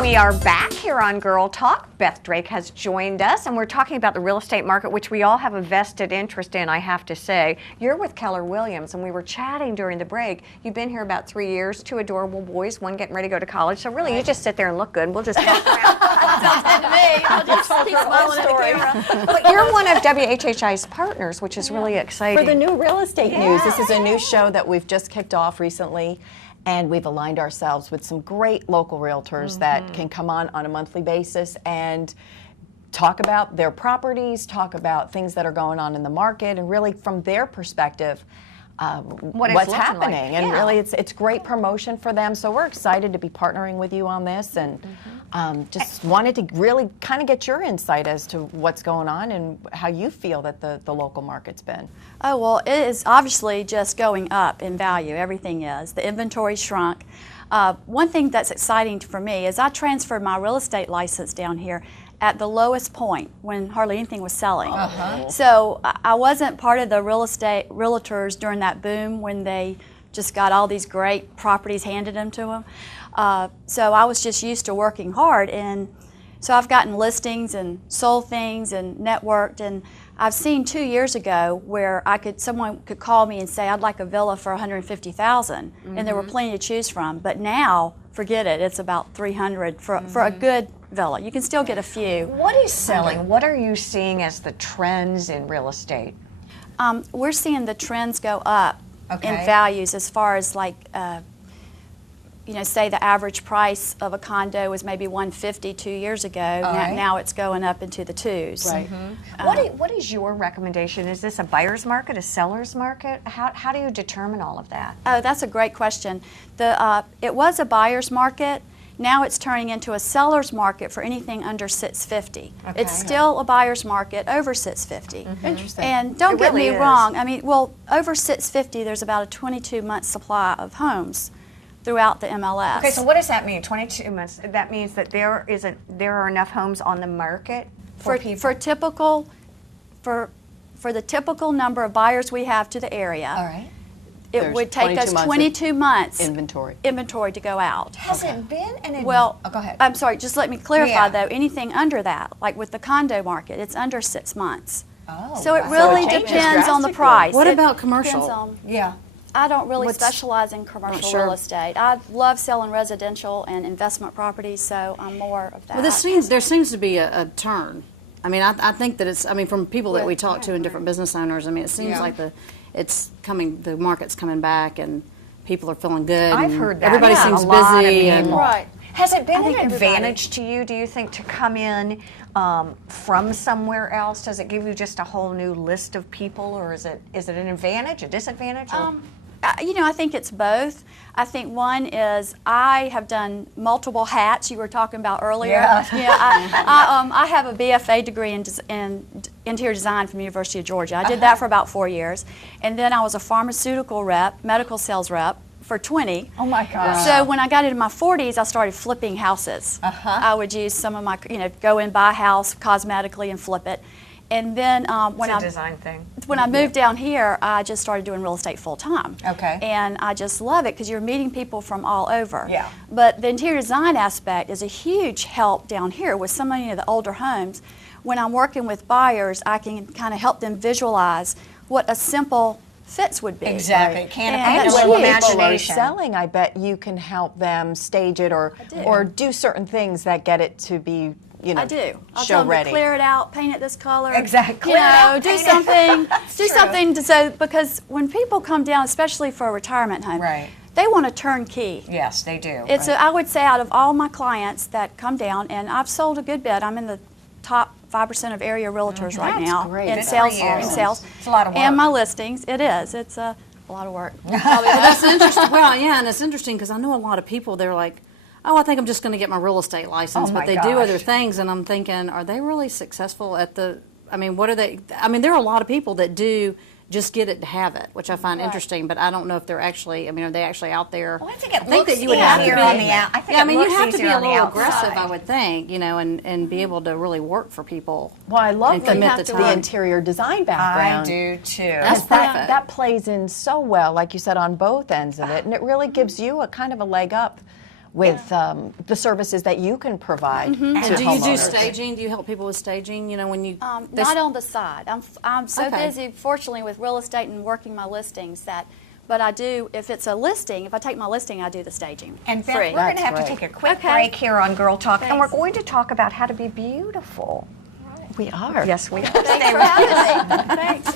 We are back here on Girl Talk. Beth Drake has joined us, and we're talking about the real estate market, which we all have a vested interest in, I have to say. You're with Keller Williams, and we were chatting during the break. You've been here about 3 years, 2 adorable boys, one getting ready to go to college. So really, you just sit there and look good. We'll just walk around. Sounds good to me. I'll just keep smiling at the camera. But you're one of WHHI's partners, which is really exciting. For the new real estate news, this is a new show that we've just kicked off recently. And we've aligned ourselves with some great local realtors that can come on a monthly basis and talk about their properties, talk about things that are going on in the market, and really from their perspective, what's happening. Like. And really, it's great promotion for them. So we're excited to be partnering with you on this, and just wanted to really kind of get your insight as to what's going on and how you feel that the local market's been. Oh, well, it is obviously just going up in value. Everything is. The inventory shrunk. One thing that's exciting for me is I transferred my real estate license down here at the lowest point when hardly anything was selling. So I wasn't part of the real estate realtors during that boom when they just got all these great properties handed them to them. So I was just used to working hard, and so I've gotten listings and sold things and networked, and I've seen 2 years ago where someone could call me and say, I'd like a villa for $150,000, and there were plenty to choose from. But now, forget it, it's about $300 for a good villa. You can still get a few. What is selling? What are you seeing as the trends in real estate? We're seeing the trends go up in values as far as like, say the average price of a condo was maybe $150 2 years ago. Now it's going up into the twos. Right. What is your recommendation? Is this a buyer's market, a seller's market? How do you determine all of that? Oh, that's a great question. It was a buyer's market. Now it's turning into a seller's market for anything under 650. It's still a buyer's market over 650. Interesting. And don't get me wrong. I mean, well, over 650, there's about a 22-month supply of homes throughout the MLS. Okay, so what does that mean? 22 months. That means that there are enough homes on the market for people. For the typical number of buyers we have to the area. All right. It would take us 22 months inventory to go out. Has it been an well? Go ahead. I'm sorry. Just let me clarify though. Anything under that, like with the condo market, it's under 6 months. So it really depends on the price. What about commercial? I don't really specialize in commercial real estate. I love selling residential and investment properties, so I'm more of that. Well, there seems to be a turn. I mean, I think that it's. I mean, from people that we talk to and different business owners, I mean, it seems like the market's coming back, and people are feeling good. I've heard that. Everybody seems busy. Right. Has it been an advantage to you, do you think, to come in from somewhere else? Does it give you just a whole new list of people, or is it an advantage, a disadvantage? I think it's both. I think one is I have done multiple hats you were talking about earlier. I have a BFA degree in interior design from the University of Georgia. I did that for about 4 years. And then I was a pharmaceutical rep, medical sales rep for 20. Oh my gosh. So when I got into my 40s, I started flipping houses. I would use some of my, go in, buy a house cosmetically and flip it. And then when I moved down here, I just started doing real estate full time. And I just love it because you're meeting people from all over. But the interior design aspect is a huge help down here with some of the older homes. When I'm working with buyers, I can kind of help them visualize what a simple fits would be. Exactly. And a little imagination. Selling, I bet you can help them stage it or do certain things that get it to be. I do. I'll tell them to clear it out, paint it this color. Exactly. Do something because when people come down, especially for a retirement home, they want a turnkey. Yes, they do. I would say out of all my clients that come down, and I've sold a good bit. I'm in the top 5% of area realtors right now in sales. It's a lot of work. And my listings, it is. It's a lot of work. Well, that's interesting. Well, and it's interesting because I know a lot of people. They're like, oh, I think I'm just going to get my real estate license, but they do other things, and I'm thinking, are they really successful at what are they? I mean, there are a lot of people that do just get it to have it, which I find interesting, but I don't know if they're actually, are they actually out there? Well, I think that you would have to be on the out. You have to be a little aggressive, I would think, and be able to really work for people. Well, I love the interior design background. I do too. That's perfect. That plays in so well, like you said, on both ends of it, and it really gives you a kind of a leg up with the services that you can provide to And do you do homeowners. staging? Do you help people with staging? You know, when you Not on the side. I'm so Okay. busy, fortunately, with real estate and working my listings that. But I do, if it's a listing, if I take my listing, I do the staging. And Beth, free. we're going to That's have to great. take a quick Okay. break here on Girl Talk, and we're Thanks. going to talk about how to be beautiful. We are. Yes, we are. Thanks for having me. Thanks.